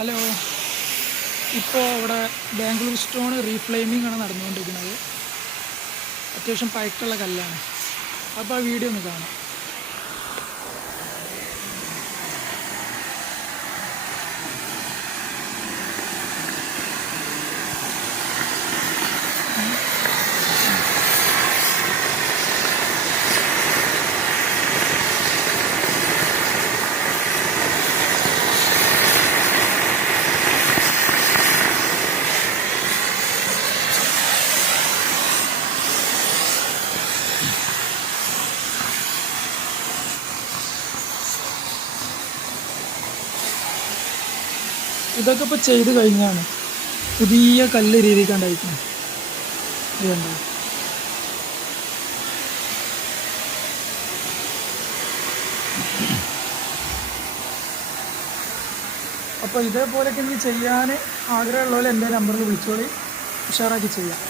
Hello. ഇപ്പോൾ ഇവിടെ Bangalore stone റീഫ്ലെയിമിംഗ് ആണ് നടന്നുകൊണ്ടിരിക്കുന്നത്. അത്യാവശ്യം പഴക്കമുള്ള കല്ലാണ്. അപ്പോൾ ആ വീഡിയോ ഒന്ന് കാണാം. ഇതൊക്കെ ഇപ്പോൾ ചെയ്ത് കഴിഞ്ഞാണ്. പുതിയ കല്ല് രീതിക്കാണ്ടായിരിക്കണം. ഇതുണ്ടോ? അപ്പോൾ ഇതേപോലെയൊക്കെ എനിക്ക് ചെയ്യാൻ ആഗ്രഹമുള്ളവർ എൻ്റെ നമ്പറിൽ വിളിച്ചോളി, ഉഷാറാക്കി ചെയ്യാം.